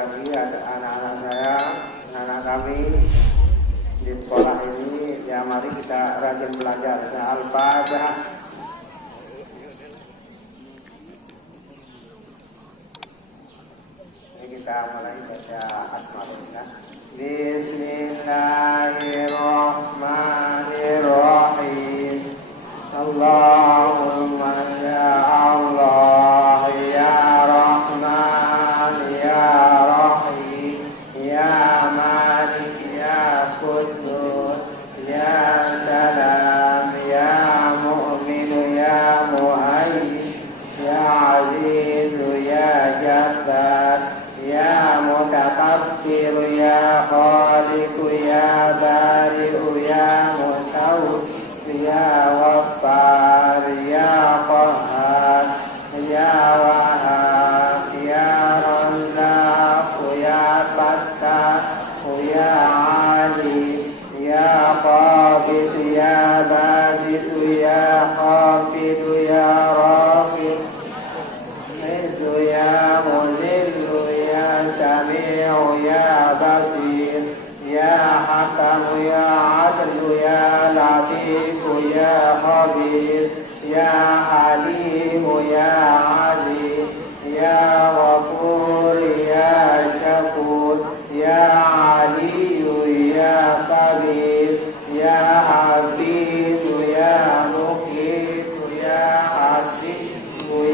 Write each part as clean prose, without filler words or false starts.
lagi ada anak-anak saya, anak kami di sekolah ini. Ya mari kita rajin belajar. Al-Fatihah. Ini kita mulai baca Asmaul-Husna. Bismillahirrahmanirrahim. Allahumma ya Allah ya Rahman ya Rahim ya Malik ya Qudus ya Salam ya Mu'min ya Muhaymin ya Aziz ya Jabbar ya Mutakabbir ya Khaliq ya Bari'u ya Musawwir ya Ghaffar ya Qahhar ya Wahhab ya Razzaq ya Fattah ya Ali ya Qabid ya Basit ya Hafid ya Rafi' ya Muzil ya Sami'u ya Basir ya Hakam ya Adl ya Latif ya Khabir ya Halim ya Aziz ya Ghafur ya Syakur ya Ali ya Kabir ya Hafiz ya Muqit ya Hasib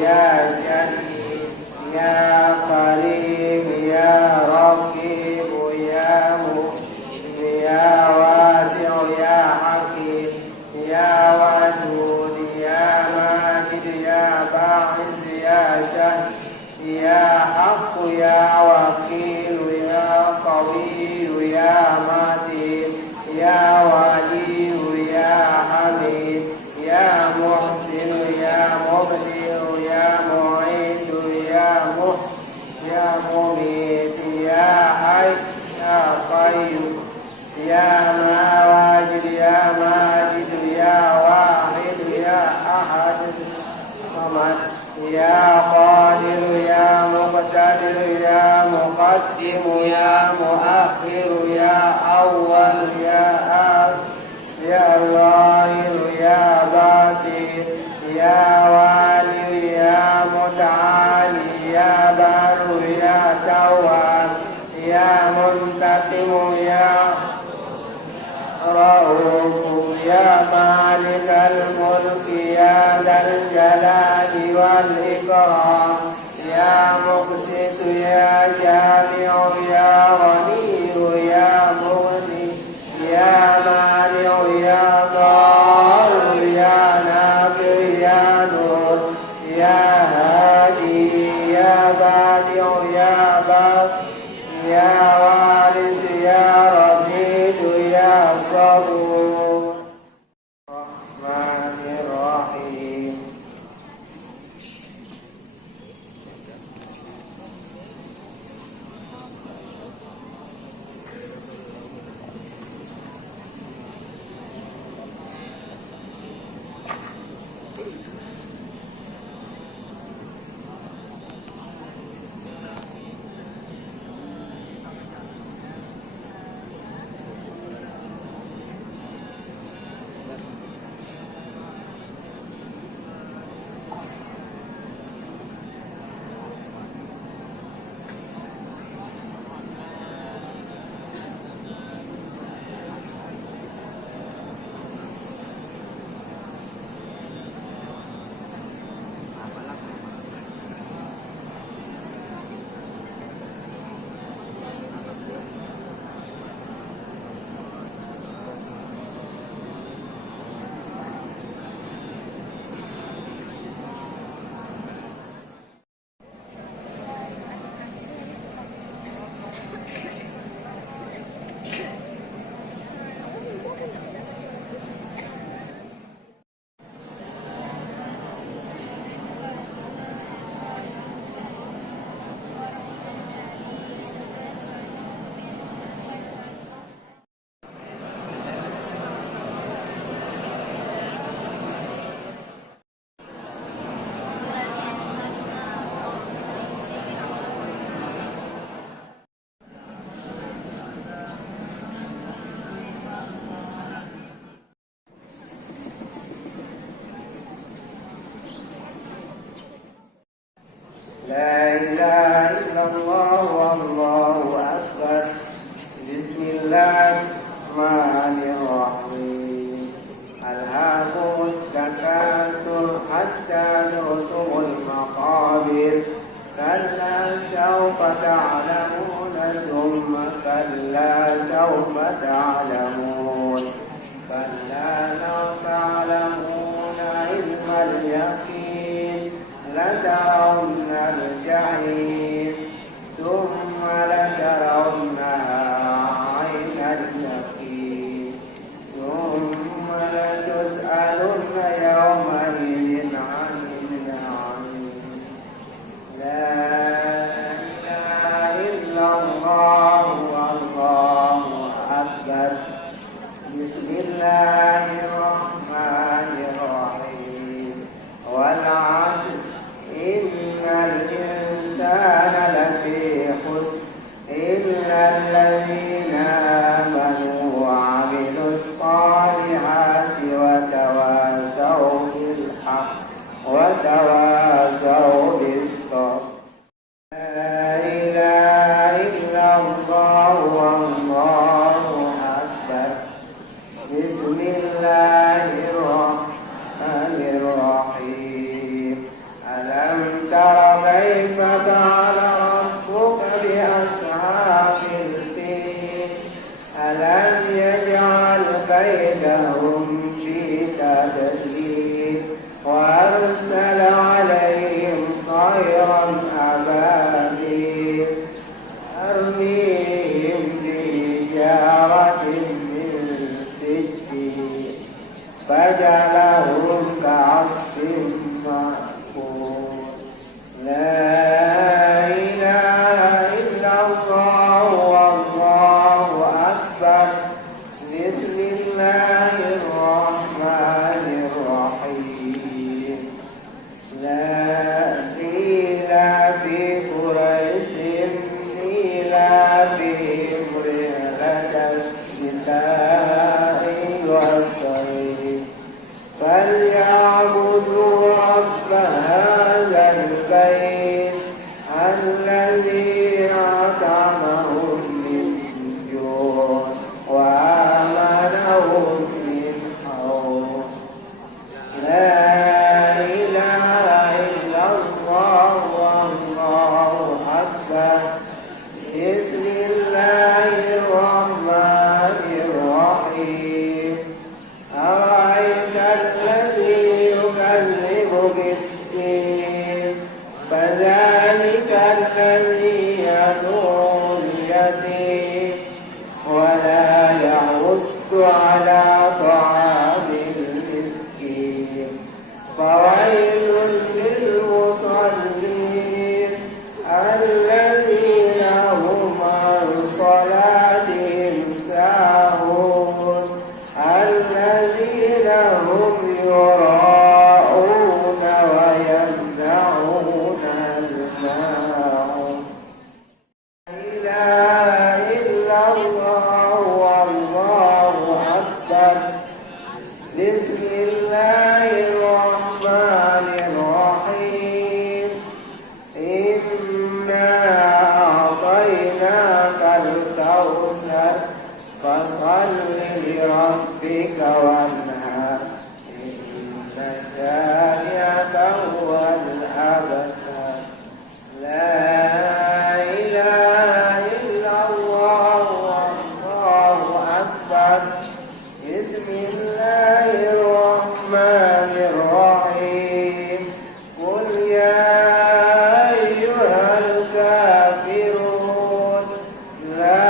ya Jalil ya Karim ya Raqib ya ya Wasi' ya Hakim ya Wadud ya Majid ya Ba'iz ya Syahid ya Haqq ya Wakil ya Qawi ya Matin ya Wali ya Hamid ya Muhsin ya Mubdi' ya Mu'id ya ya Mumit ya Hayy ya Qayyum ya Mawajid ya Majid ya Wahid ya Ahad Samad ya Qadir ya Muqtadir ya Muqaddim ya Muakhir ya Awwal ya Akhir ya Zahir ya Batin ya Wali ya Muta'ali ya Baru ya Tawwab ya Muntaqim ya Ra'uf ya Malik al-Mulk ya Dzal Jalali wal Ikram ya Muqsit ya Jami'u ya Ghani ya Mughni ya Mani' ya Dhar ya Nafi' ya Nur ya Hadi ya Badi' ya Bad ya Waris ya Rasid ya Sabur Rahmanirrahim. كلا سوف تعلمون كلا لو تعلمون علم اليقين لترون الجحيم ثم لترونها عين اليقين ثم لتسألن يومئذ عن النعيم لا إله إلا الله والله أكبر بسم الله الرحمن الرحيم والعصر إن الإنسان لفي خسر إلا الذين آمنوا وعملوا الصالحات وتواصوا بالحق وتواصوا بالصبر لا إله إلا الله والله أكبر بسم الله الرحمن الرحيم ألم تر كيف فعل ربك بأصحاب الفيل ألم يجعل كيدهم في تدليل وأرسل عليهم طيرا أبابيل ترميهم بحجارة من سجيل فجعلهم كعصف مأكول لا إله إلا الله والله أكبر بسم الله الرحمن الرحيم لا إله في قريش إيلافهم رحلة الشتاء والصيف فليعبدوا رب هذا البيت الذي أطعمهم من جوع وآمنهم من خوف لا إله إلا الله والله أكبر بسم الله الرحمن الرحيم أرأيت الذي يكذب بالدين فذلك الذي يدعو اليتيم ولا يحض على طعام المسكين فويل للمصلين الذين هم عن صلاتهم ساهون الذين هم يراءون ويمنعون الماعون لا إله إلا الله والله أكبر بسم الله الرحمن الرحيم إنا أعطيناك الكوثر فصل لربك وانهر إن شانئك هو الأبتر لا إله إلا الله والله أكبر بسم الله الرحمن الرحيم قل يا أيها الكافرون لا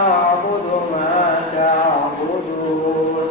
أعبد ما تعبدون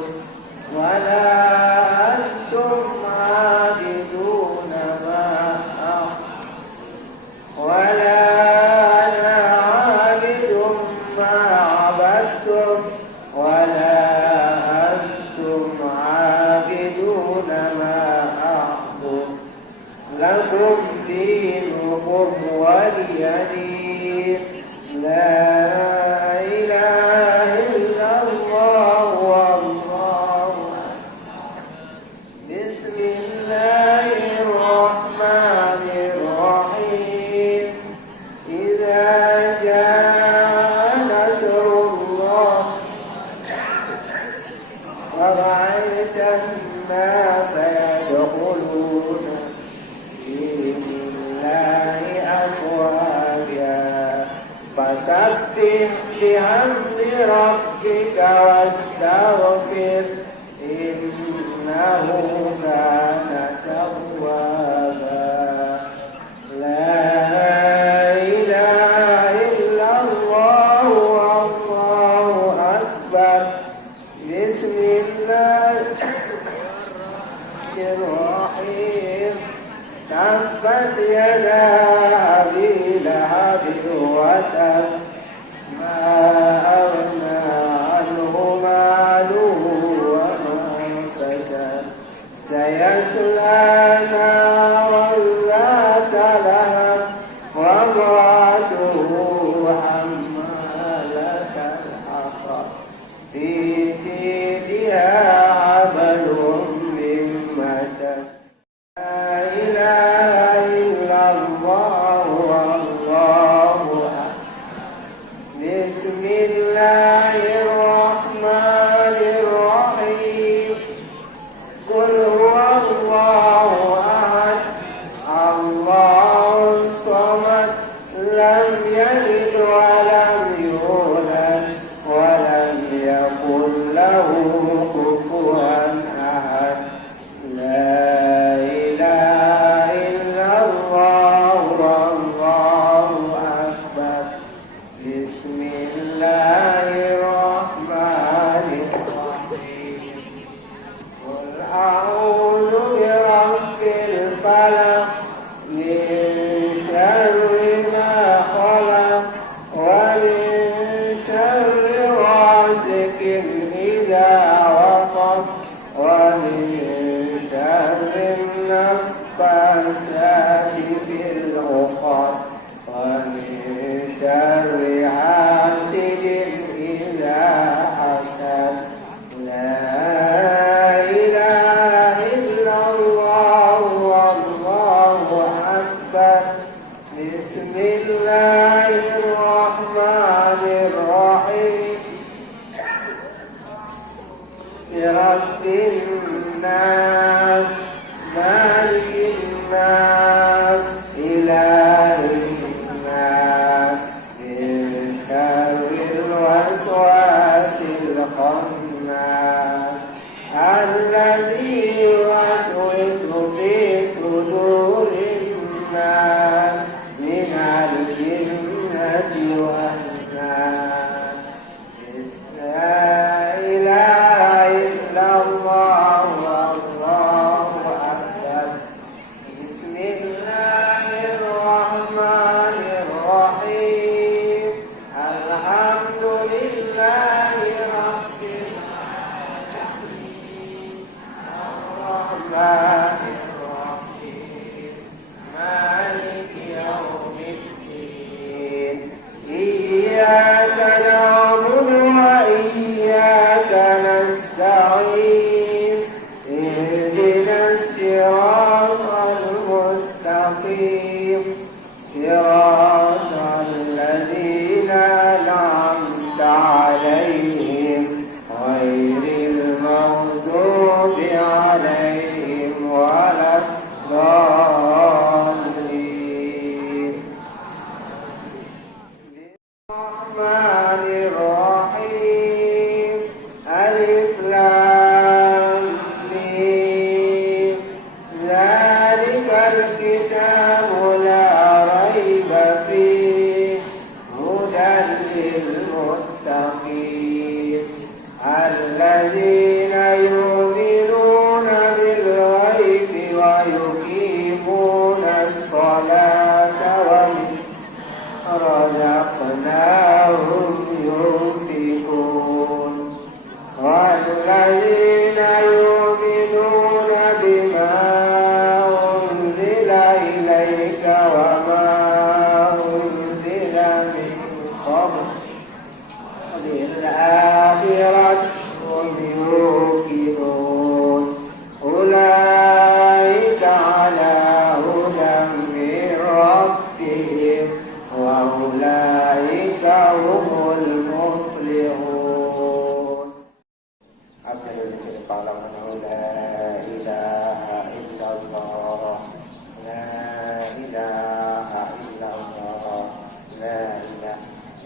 فسبح بحمد ربك واستغفر إنه كان توابا لا إله إلا الله والله أكبر بسم الله الرحيم تبت يدا أبي لهب وتب ما أغنى عنه ماله وما كسب سيصلى نارا ذات لهب وامرأته حمالة الحطب في جيدها حبل من مسد لا إله إلا الله والله أكبر بسم الله الرحمن الرحيم قل هو الله أحد الله الصمد لم يلد ولم يولد ولم يكن له كفوا أحد لا إله إلا الله والله أكبر بسم الله الرحمن الرحيم قل أعوذ برب الفلق من شر ما خلق ومن شر غاسق إذا وقب ومن شر النفاثات في العقد ومن شر حاسد إذا حسد لا إله إلا الله والله أكبر بسم الله الرحمن الرحيم برب الناس مالك الناس إله الناس من شر الوسواس الخناس الذي يوسوس في صدور الناس من الجنة والناس لا إله إلا الله والله أكبر بسم الله الرحمن الرحيم الحمد لله رب العالمين الرحمن الرحيم مالك يوم الدين إياك نعبد وإياك نستعين اهدنا الصراط المستقيم صراط الذين أنعمت عليهم غير المغضوب عليهم ولا الضالين الرحمن الرحيم ألف لام ميم ذلك الكتاب لا ريب فيه هدى للمتقين الذين يؤمنون بالغيب ويقيمون الصلاة ومما رزقناهم ينفقون والذين يؤمنون بما أنزل إليك وما أنزل من قبل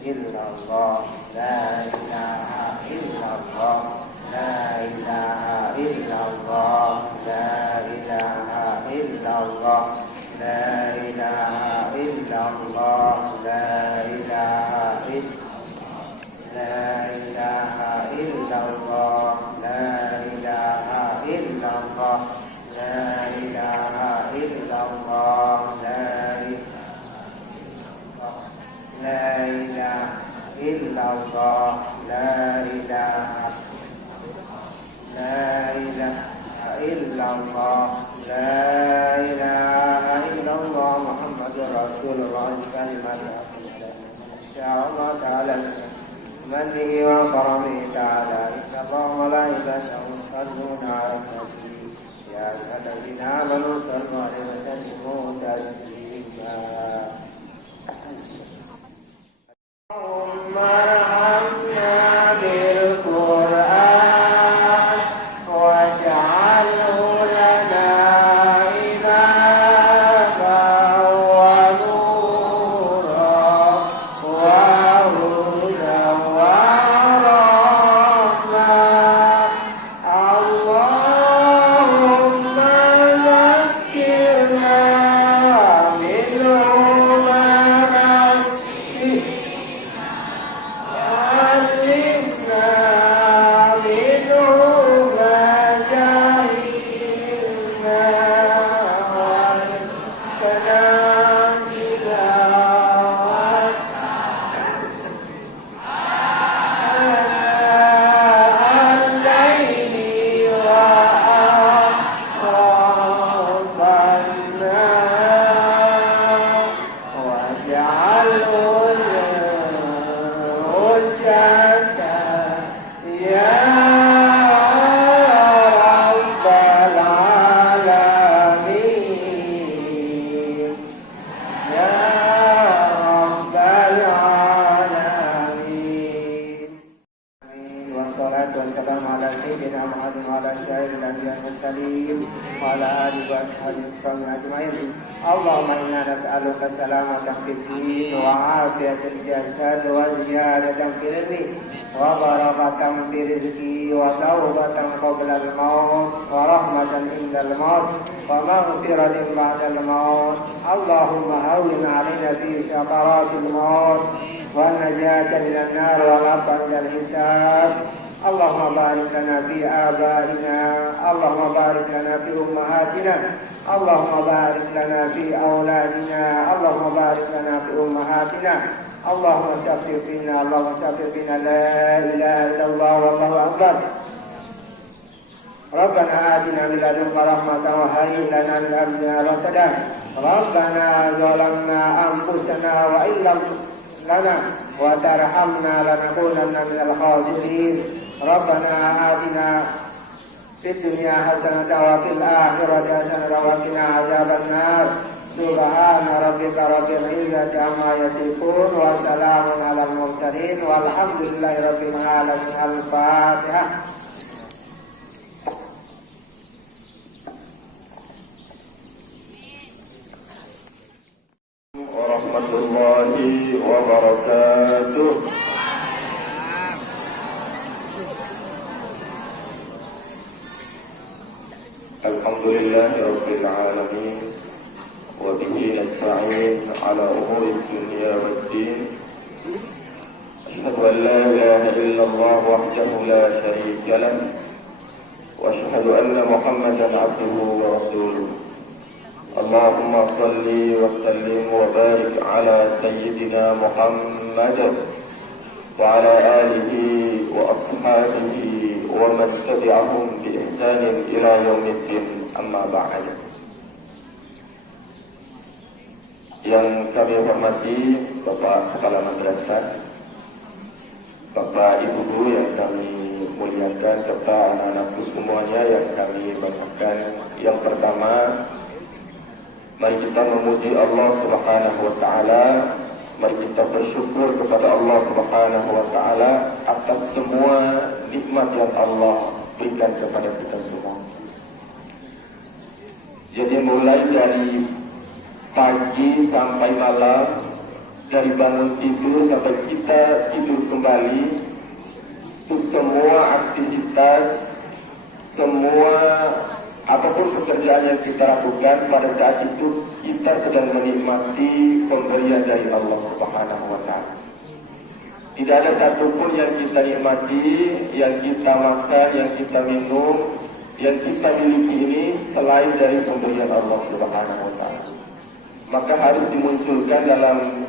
illallah, la ilaha illallah, la ilaha illallah, la ilaha illallah, la ilaha illallah, la ilaha illallah, la ilaha illallah, la ilaha illallah, la ilaha illallah, la ilaha illallah, la ilaha illallah, la ilaha illallah, Muhammadur Rasulullah, kalimat insyaallah ta'ala manni wa karamihi ta'ala, inna Allah wa malaikatahu yusalluna 'alan nabi ya ayyuhallazina amanu sallu 'alaihi wa sallimu taslima. Allahumma arhamna bil Qur'an waj'alhu lana imaman wa nuran wa hudan wa rahmah. Allahumma zakkirna minhu ma nasina Allahumma inna nas'aluka salamatan fid din wa afiyatal jasad wa ziyadatan fil ilmi wa barakatan fil rizqi wa tawbatan qabla al-maut wa rahmatan inda al-maut wa maghfiratan ba'da al-maut. Allahumma hawwin 'alaina fi sakaratil maut wa najatan minan nar wa lafan al-hisab. Allahumma barik lana fi abaina, Allahumma barik lana fi ummahatina, Allahumma barik lana fi auladina, Allahumma barik lana fi ummahatina, Allahumma shafir fina, Allahumma shafir fina, la ilaha illallah wallahu akbar. Rabbana atina min ladunka rahmatan wa hayyi lana min amrina rashada. Rabbana zalamna anfusana wa illam lana wa tarhamna lanakunanna minal khasirin. Rabbana atina fid dunya hasanatan wa fil akhirati hasanatan wa qina adzabannar. Subhana rabbika rabbil izzati amma yasifun wa salamun alal mursalin walhamdulillahi rabbil alamin. Al-Fatihah. Warahmatullahi wabarakatuh. Alhamdulillahi rabbil alamin wa bihi nasta'in ala umuri dunya waddin. Asyhadu an la ilaha illallah wahdahu la syarika lah wa asyhadu anna Muhammadan abduhu wa rasuluh. Allahumma salli wa sallim wa barik ala sayyidina Muhammad wa ala alihi wa ashabihi wa man tabi'ahum bi ihsanin ila yaumiddin, amma ba'd. Yang kami hormati Bapak Kepala Madrasah, Bapak Ibu Guru yang kami muliakan, serta anak-anakku semuanya yang kami banggakan. Yang pertama, mari kita memuji Allah Subhanahu wa taala. Mari kita bersyukur kepada Allah Subhanahu wa taala atas semua nikmat yang Allah berikan kepada kita semua. Jadi mulai dari pagi sampai malam dari bangun tidur sampai kita tidur kembali, itu semua aktivitas, semua apapun pekerjaan yang kita lakukan pada saat itu kita sedang menikmati pemberian dari Allah Subhanahu wa Ta'ala. Tidak ada satupun yang kita nikmati, yang kita makan, yang kita minum, yang kita miliki ini selain dari pemberian Allah Subhanahu wa Ta'ala. Maka harus dimunculkan dalam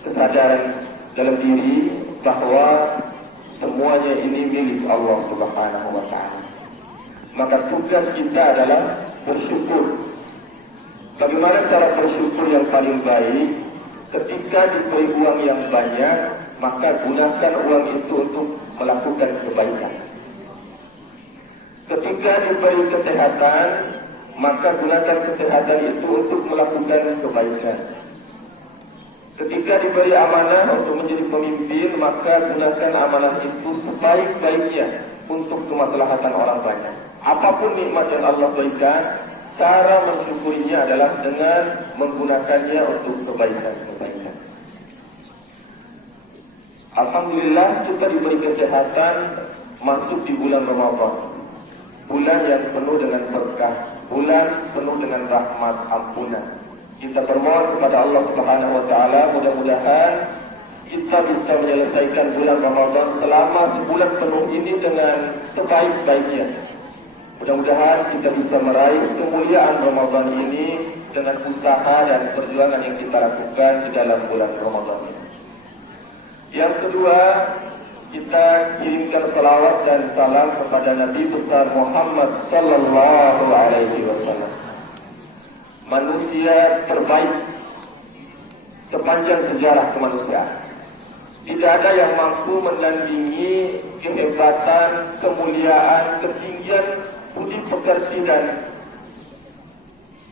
kesadaran dalam diri bahwa semuanya ini milik Allah Subhanahu wa Ta'ala. Maka tugas kita adalah bersyukur. Bagaimana cara bersyukur yang paling baik? Ketika diberi uang yang banyak, maka gunakan uang itu untuk melakukan kebaikan. Ketika diberi kesehatan, maka gunakan kesehatan itu untuk melakukan kebaikan. Ketika diberi amanah untuk menjadi pemimpin, maka gunakan amanah itu sebaik-baiknya untuk kemaslahatan orang banyak. Apapun nikmat yang Allah berikan, cara mensyukurinya adalah dengan menggunakannya untuk kebaikan-kebaikan. Alhamdulillah kita diberi kesehatan masuk di bulan Ramadan. Bulan yang penuh dengan berkah, bulan penuh dengan rahmat ampunan. Kita bermohon kepada Allah Subhanahu wa Ta'ala, mudah-mudahan kita bisa menyelesaikan bulan Ramadan selama sebulan penuh ini dengan sebaik-baiknya. Mudah-mudahan kita bisa meraih kemuliaan Ramadan ini dengan usaha dan perjuangan yang kita lakukan di dalam bulan Ramadan ini. Yang kedua, kita kirimkan salawat dan salam kepada Nabi besar Muhammad sallallahu alaihi wasallam. Manusia terbaik sepanjang sejarah kemanusiaan. Tidak ada yang mampu menandingi kehebatan, kemuliaan, ketinggian, budi pekerti dan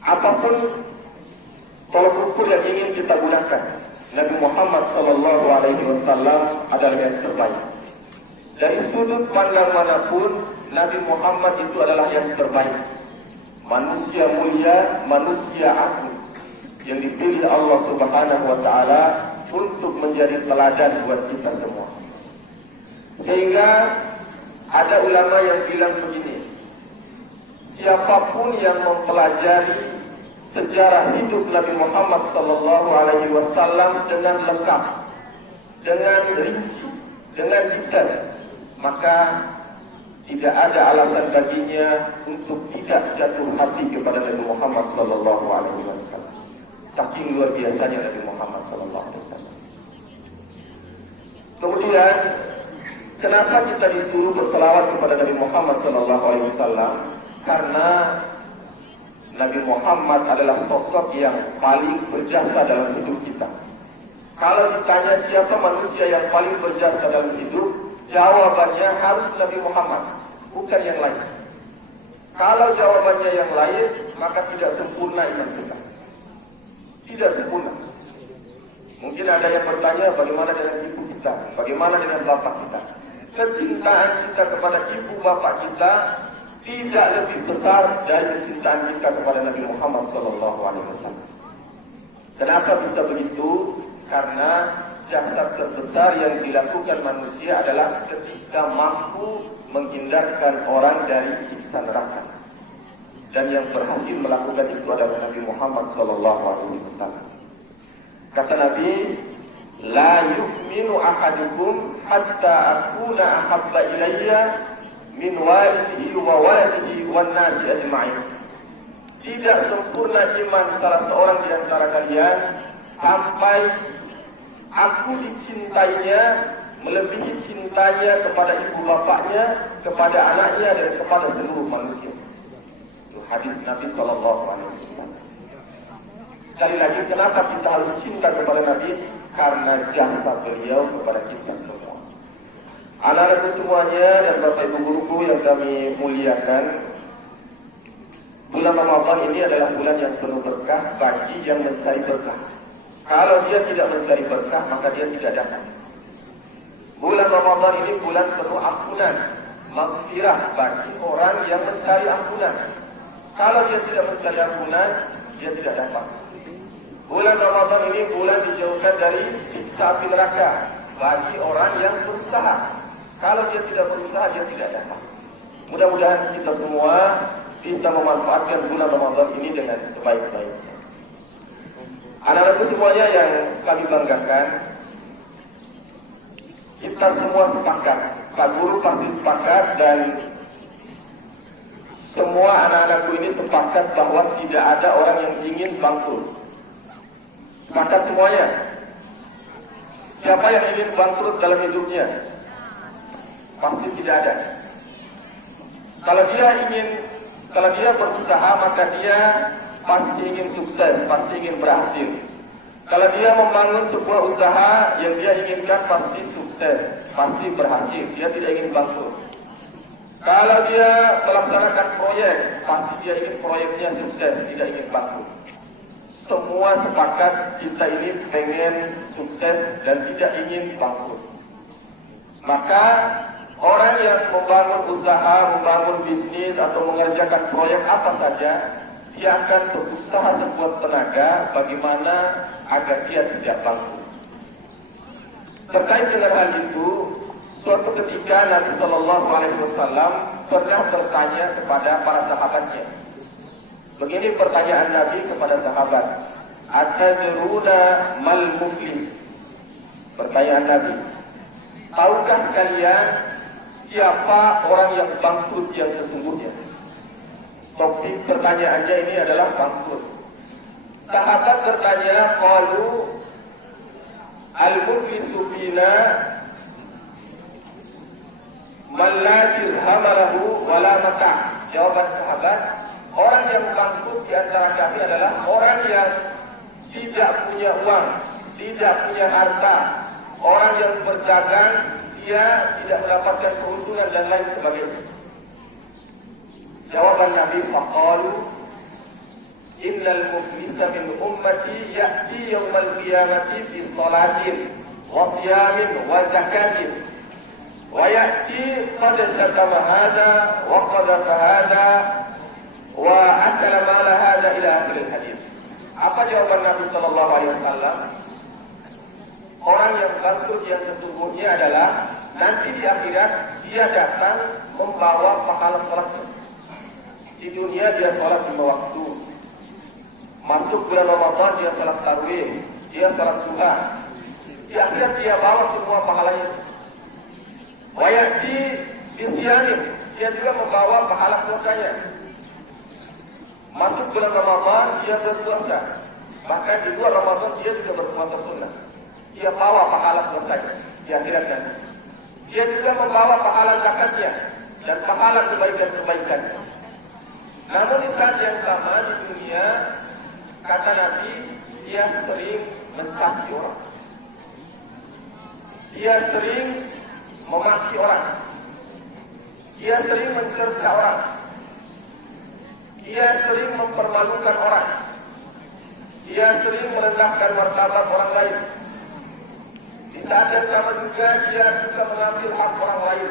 apapun tolak ukur yang ingin kita gunakan. Nabi Muhammad sallallahu alaihi wasallam adalah yang terbaik. Dari sudut pandang manapun, Nabi Muhammad itu adalah yang terbaik. Manusia mulia, manusia agung yang dipilih Allah Subhanahu wa Ta'ala untuk menjadi teladan buat kita semua. Sehingga ada ulama yang bilang begini, siapapun yang mempelajari sejarah hidup Nabi Muhammad sallallahu alaihi wasallam dengan lengkap, dengan rinci, dengan detail, maka tidak ada alasan baginya untuk tidak jatuh hati kepada Nabi Muhammad sallallahu alaihi wasallam. Saking luar biasanya Nabi Muhammad sallallahu alaihi wasallam. Kemudian, kenapa kita disuruh berselawat kepada Nabi Muhammad sallallahu alaihi wasallam? Karena Nabi Muhammad adalah sosok yang paling berjasa dalam hidup kita. Kalau ditanya siapa manusia yang paling berjasa dalam hidup, jawabannya harus Nabi Muhammad, bukan yang lain. Kalau jawabannya yang lain, maka tidak sempurna iman kita. Tidak sempurna. Mungkin ada yang bertanya, bagaimana dengan ibu kita? Bagaimana dengan bapak kita? Kecintaan kita kepada ibu bapak kita tidak lebih besar dari kecintaan kita kepada Nabi Muhammad SAW. Kenapa bisa begitu? Karena jasa terbesar yang dilakukan manusia adalah ketika mampu menghindarkan orang dari siksa neraka. Dan yang berhasil melakukan itu adalah Nabi Muhammad SAW. Kata Nabi, la yu'minu ahadukum hatta akuna ahabba ilayya min walidihi wa waladihi wan nasi ajma'in. Tidak sempurna iman salah seorang di antara kalian sampai aku dicintainya melebihi cintanya kepada ibu bapaknya, kepada anaknya dan kepada seluruh manusia. Itu hadis Nabi sallallahu alaihi wasallam. Sekali lagi, kenapa kita harus cinta kepada Nabi? Karena jasa beliau kepada kita semua. Anak-anak semuanya dan Bapak Ibu guruku yang kami muliakan, bulan Ramadan ini adalah bulan yang penuh berkah bagi yang mencari berkah. Kalau dia tidak mencari berkah, maka dia tidak datang. Bulan Ramadan ini bulan penuh ampunan, maghfirah bagi orang yang mencari ampunan. Kalau dia tidak mencari ampunan, dia tidak dapat. Bulan Ramadan ini bulan dijauhkan dari siksa api neraka bagi orang yang berusaha. Kalau dia tidak berusaha, dia tidak dapat. Mudah-mudahan kita semua bisa memanfaatkan bulan Ramadan ini dengan sebaik-baiknya. Anak-anakku semuanya yang kami banggakan, kita semua sepakat, Pak Guru pasti sepakat, dan semua anak-anakku ini sepakat bahwa tidak ada orang yang ingin bangkrut. Sepakat semuanya. Siapa yang ingin bangkrut dalam hidupnya? Pasti tidak ada. Kalau dia berusaha, maka dia pasti ingin sukses, pasti ingin berhasil. Kalau dia membangun sebuah usaha yang dia inginkan, pasti sukses, pasti berhasil. Dia tidak ingin bangkrut. Kalau dia melaksanakan proyek, pasti dia ingin proyeknya sukses, tidak ingin bangkrut. Semua sepakat kita ini pengen sukses dan tidak ingin bangkrut. Maka orang yang membangun usaha, membangun bisnis atau mengerjakan proyek apa saja, dia akan berusaha sekuat tenaga bagaimana agar dia tidak bangkrut. Terkait dengan hal itu, suatu ketika Nabi Shallallahu Alaihi Wasallam pernah bertanya kepada para sahabatnya. Begini pertanyaan Nabi kepada sahabat, "Atadruna mal muflis?" Pertanyaan Nabi, tahukah kalian siapa orang yang bangkrut yang sesungguhnya? Topik pertanyaannya ini adalah bangkrut. Sahabat bertanya, qalu al-muflisu fina man la dirham lahu wa la mata'. Jawaban sahabat, orang yang bangkrut di antara kami adalah orang yang tidak punya uang, tidak punya harta, orang yang berdagang, dia tidak mendapatkan keuntungan dan lain sebagainya. Jawaban Nabi, faqalu innal muflisa min ummati ya'ti yawmal qiyamati fi salatin wa siyamin wa zakatin wa ya'ti qad satama hadha wa qadafa hadha wa akala mala hadha ila akhir hadis. Apa jawaban Nabi sallallahu alaihi wasallam? Orang yang bangkrut yang sesungguhnya adalah nanti di akhirat dia datang membawa pahala salat. Di dunia dia salat 5 waktu. Masuk bulan Ramadan dia salat tarawih, dia salat duha. Di akhirat dia bawa semua pahalanya. Wayati isyanin, dia juga membawa pahala puasanya. Masuk bulan Ramadan dia berpuasa. Bahkan di luar Ramadan dia juga berpuasa sunnah. Dia bawa pahala puasanya di akhirat nanti. Dia juga membawa pahala zakatnya dan pahala kebaikan-kebaikannya. Namun di saat yang sama di dunia, kata Nabi, dia sering mencaci orang. Dia sering memaki orang. Dia sering mencerca orang. Dia sering mempermalukan orang. Dia sering merendahkan martabat orang lain. Di saat yang sama juga dia suka mengambil hak orang lain.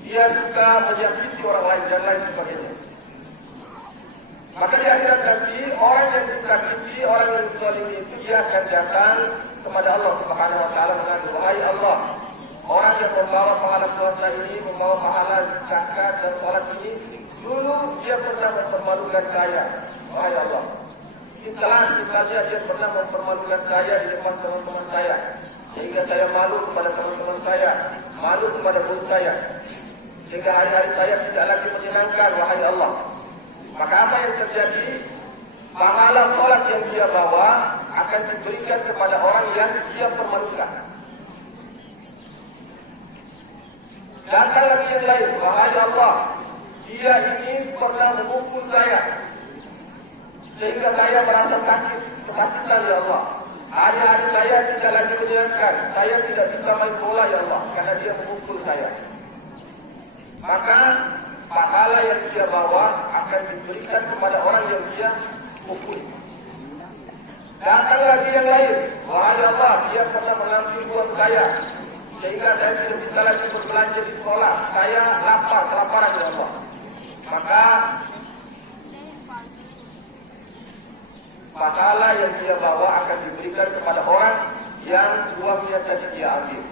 Dia suka menyakiti orang lain dan lain sebagainya. Maka di akhirat nanti orang yang disakiti, orang yang dizalimi itu dia akan datang kepada Allah Subhanahu Wa Taala mengadu, wahai Allah, orang yang membawa pahala puasa ini, membawa pahala zakat dan salat ini, dulu dia pernah mempermalukan saya, wahai Allah. Misalnya dia pernah mempermalukan saya di depan teman-teman saya, sehingga saya malu kepada teman-teman saya, malu kepada guru saya, sehingga hari-hari saya tidak lagi menyenangkan, wahai Allah. Maka apa yang terjadi? Pahala sholat yang dia bawa akan diberikan kepada orang yang dia permalukan. Datang lagi yang lain, wahai Allah, dia ini pernah memukul saya, sehingga saya merasa sakit, kesakitan ya Allah. Hari-hari saya tidak lagi menyenangkan, saya tidak bisa main bola ya Allah, karena dia memukul saya. Maka pahala yang dia bawa akan diberikan kepada orang yang dia pukul. Datang lagi yang lain, wahai Allah, dia pernah mengambil uang saya, sehingga saya tidak bisa lagi berbelanja di sekolah. Saya lapar, kelaparan ya Allah. Maka pahala yang dia bawa akan diberikan kepada orang yang suaminya tadi dia ambil.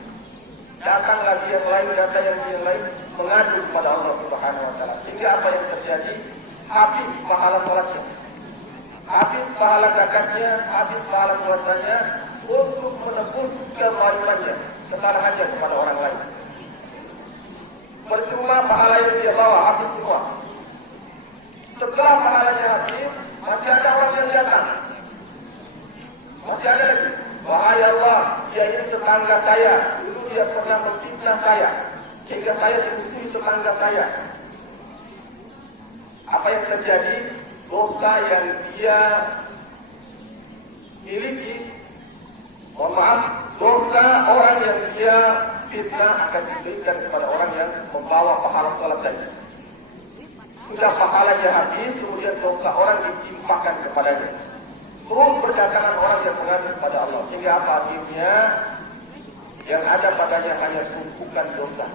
Datang lagi yang lain, mengadu kepada Allah Subhanahu wa taala. Sehingga apa yang terjadi? Habis pahala sholatnya, habis pahala zakatnya, habis pahala puasanya untuk menebus kezalimannya, kesalahannya kepada orang lain. Percuma pahala yang dia bawa habis semua. Setelah pahalanya habis, masih ada orang yang datang. Masih ada lagi. Wahai Allah, dia ini tetangga saya. Dulu dia pernah memfitnah saya, sehingga saya dimusuhi tetangga saya. Apa yang terjadi? Dosa yang dia miliki, mohon maaf, dosa orang yang dia fitnah akan diberikan kepada orang yang membawa pahala sholat tadi. Sudah pahalanya habis, kemudian dosa orang ditimpakan kepadanya. Terus berdatangan orang yang mengadu kepada Allah. Sehingga apa akhirnya? Yang ada padanya hanya tumpukan dosa.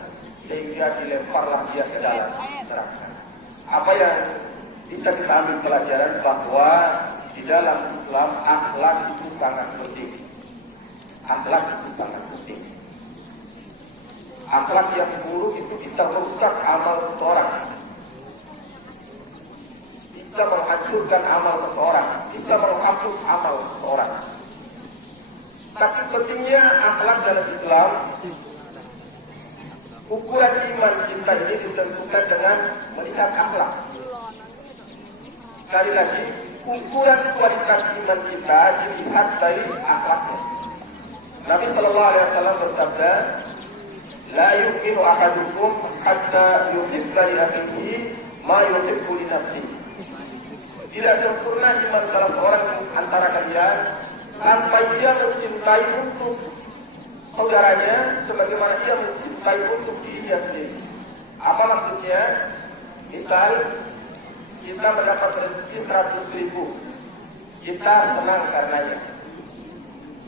Sehingga dilemparlah dia ke dalam neraka. Apa yang bisa kita ambil pelajaran bahwa di dalam Islam akhlak itu sangat penting. Akhlak itu sangat penting. Akhlak yang buruk itu bisa merusak amal seseorang, bisa menghancurkan amal seseorang, bisa menghapus amal seseorang. Tapi pentingnya akhlak dalam Islam, ukuran iman kita ini ditentukan dengan melihat akhlak. Sekali lagi, ukuran kualitas iman kita dilihat dari akhlaknya. Nabi Sallallahu Alaihi Wasallam bersabda, "La yu'minu ahadukum hatta yuhibba li akhihi ma yuhibbu li nafsihi." Tidak sempurna iman salah seorang antara kalian sampai dia mencintai untuk saudaranya sebagaimana ia mencintai untuk dirinya sendiri. Apa maksudnya? Misal kita mendapat rezeki 100.000, kita senang karenanya.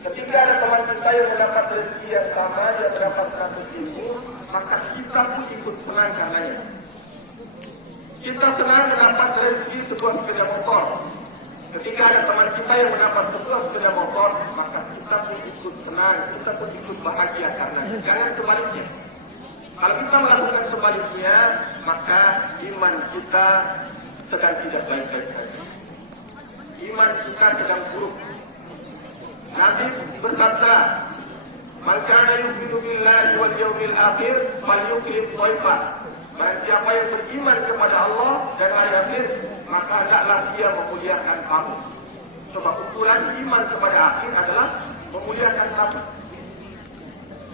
Ketika ada teman kita yang mendapat rezeki yang sama, dia mendapat 100.000, maka kita pun ikut senang karenanya. Kita senang mendapat rezeki sebuah sepeda motor. Ketika ada teman kita yang mendapat sebuah sepeda motor, maka kita pun ikut senang, kita pun ikut bahagia karenanya. Jangan sebaliknya. Kalau kita melakukan sebaliknya, maka iman kita sedang tidak baik-baik saja. Iman kita sedang buruk. Nabi bersabda, "Man kana yu'minu billahi wal yawmil akhir falyukrim dhaifah." Barang siapa yang beriman kepada Allah dan hari akhir, maka hendaklah dia memuliakan tamu. Sebab ukuran iman kepada akhir adalah memuliakan tamu.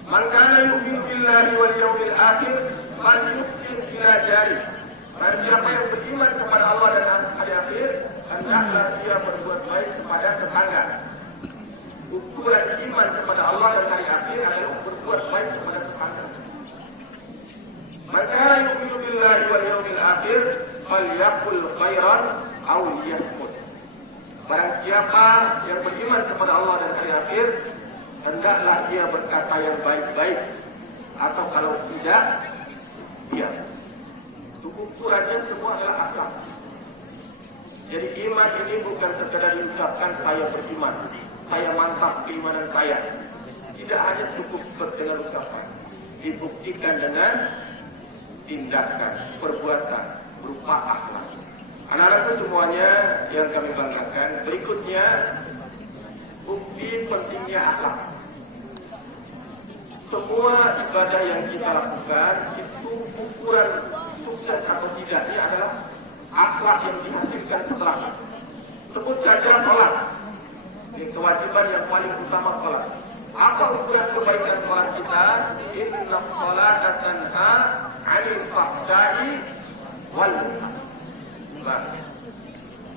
Man kana yu'minu billahi wal yawmil akhir falyukrim ila jari. Barang siapa yang beriman kepada Allah dan hari akhir, hendaklah dia berbuat baik kepada tetangga. Ukuran iman kepada Allah dan hari akhir adalah berbuat baik kepada tetangga. Maka yu'minu billahi wal yawmil akhir falyaqul khairan aw liyasmut. Barang siapa yang beriman kepada Allah dan hari akhir, hendaklah dia berkata yang baik-baik, atau kalau tidak, diam. Ukurannya semua adalah akhlak. Jadi iman ini bukan sekadar diucapkan saya beriman, saya mantap keimanan saya. Tidak hanya cukup dengan ucapan, dibuktikan dengan tindakan, perbuatan berupa akhlak. Anak-anakku semuanya yang kami banggakan, berikutnya bukti pentingnya akhlak. Semua ibadah yang kita lakukan itu ukuran sukses atau tidaknya adalah akhlak yang dihasilkan setelahnya. Sebut saja sholat, ini kewajiban yang paling utama sholat. Apa ukuran kebaikan sholat kita? Inna sholata tanha 'anil fahsya'i wal munkar.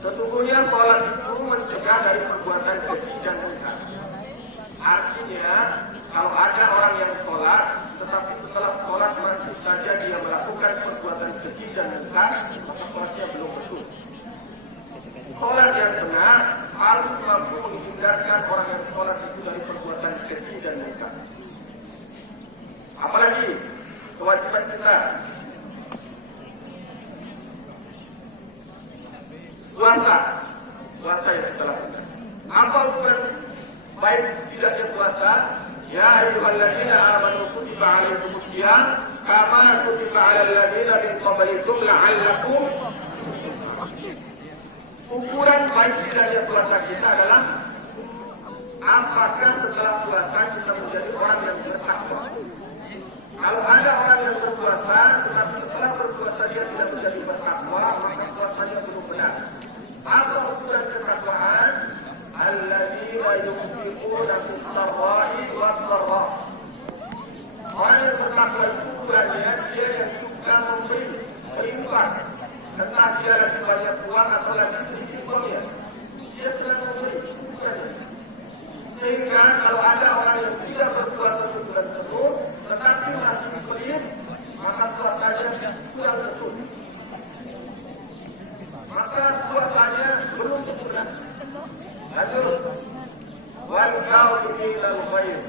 Sesungguhnya sholat itu mencegah dari perbuatan keji dan munkar. Artinya, kalau ada orang yang sholat, tetapi setelah sholat masih saja dia melakukan perbuatan keji dan munkar, maka sholatnya belum betul. Sholat yang benar harus mampu menghindarkan orang yang sholat itu dari perbuatan keji dan munkar. Apalagi kewajiban kita puasa yang kita lakukan. kutiba alaikum siyam kama kutiba alal ladzina min qablikum la'allakum. Ukuran baik tidaknya puasa kita adalah apakah setelah puasa kita menjadi orang yang bertakwa. Kalau ada orang yang berpuasa tetapi setelah berpuasa dia tidak menjadi bertakwa, maka puasanya belum benar. Apa ukuran ketakwaan? Alladzina yunfiquna fis-sarra'i wad-dharra'. Orang yang bertakwa itu ukurannya dia yang suka memberi, berinfak. Entah dia lagi banyak uang atau lagi sedikit uangnya, dia sedang memberi ukurannya. Sehingga kalau ada orang yang tidak berpuasa sebulan penuh tetapi masih pelit, maka puasanya kurang betul. Maka puasanya belum sempurna. Lanjut, wal qaulil khair.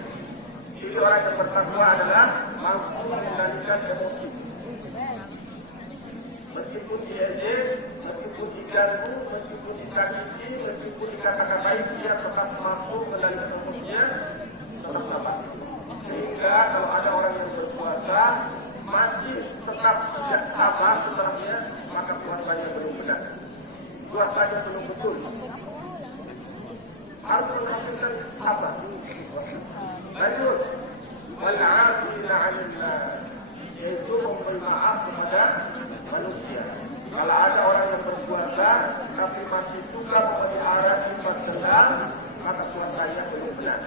Jadi orang yang bertakwa adalah mampu mengendalikan emosi. Meskipun diejek, meskipun diganggu, meskipun disakiti, meskipun dikatakan baik, dia tetap mampu mengendalikan emosinya. Sehingga kalau ada orang yang berpuasa masih tetap tidak sabar setelahnya, maka puasanya belum benar. Puasanya belum betul. Harus menghasilkan sabar. Lanjut, wal-'afina 'anil nas, yaitu memberi maaf kepada manusia. Kalau ada orang yang berpuasa tapi masih suka memelihara sifat dendam, maka puasanya belum benar.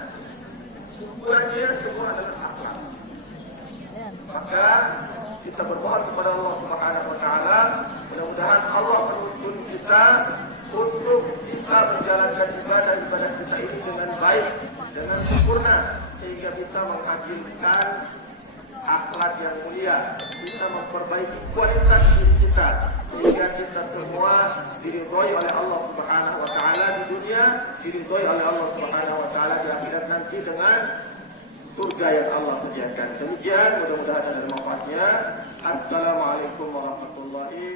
Ukurannya semua adalah akhlak. Maka kita berdoa kepada Allah Subhanahu wa taala, mudah-mudahan Allah menuntun kita untuk bisa menjalankan ibadah kita ini dengan baik, dengan sempurna, sehingga bisa menghasilkan akhlak yang mulia, bisa memperbaiki kualitas diri kita, sehingga kita semua diridhoi oleh Allah Subhanahu wa taala di dunia, diridhoi oleh Allah Subhanahu wa taala di akhirat nanti dengan surga yang Allah sediakan. Demikian, mudah-mudahan ada manfaatnya. Assalamualaikum warahmatullahi wabarakatuh.